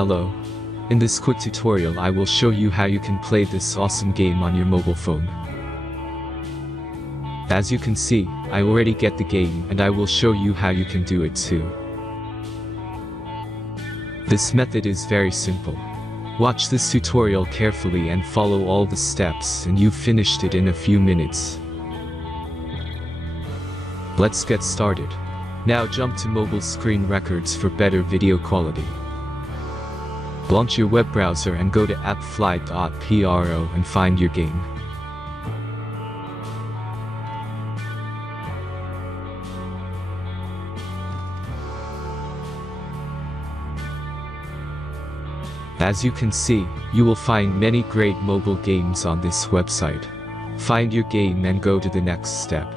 Hello. In this quick tutorial I will show you how you can play this awesome game on your mobile phone. As you can see, I already get the game and I will show you how you can do it too. This method is very simple. Watch this tutorial carefully and follow all the steps and you've finished it in a few minutes. Let's get started. Now jump to mobile screen records for better video quality. Launch your web browser and go to appfly.pro and find your game. As you can see, you will find many great mobile games on this website. Find your game and go to the next step.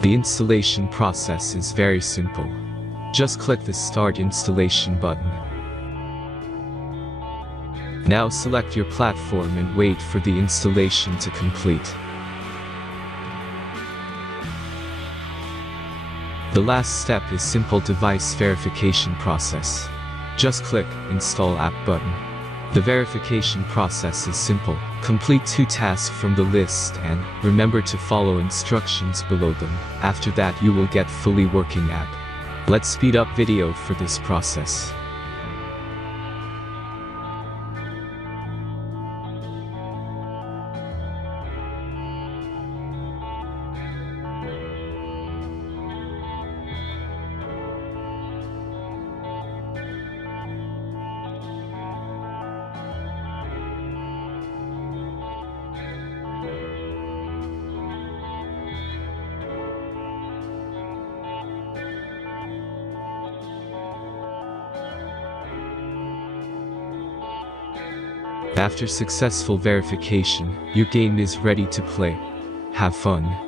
The installation process is very simple. Just click the Start Installation button. Now select your platform and wait for the installation to complete. The last step is simple device verification process. Just click Install App button. The verification process is simple. Complete 2 tasks from the list and remember to follow instructions below them. After that you will get fully working app. Let's speed up video for this process. After successful verification, your game is ready to play. Have fun.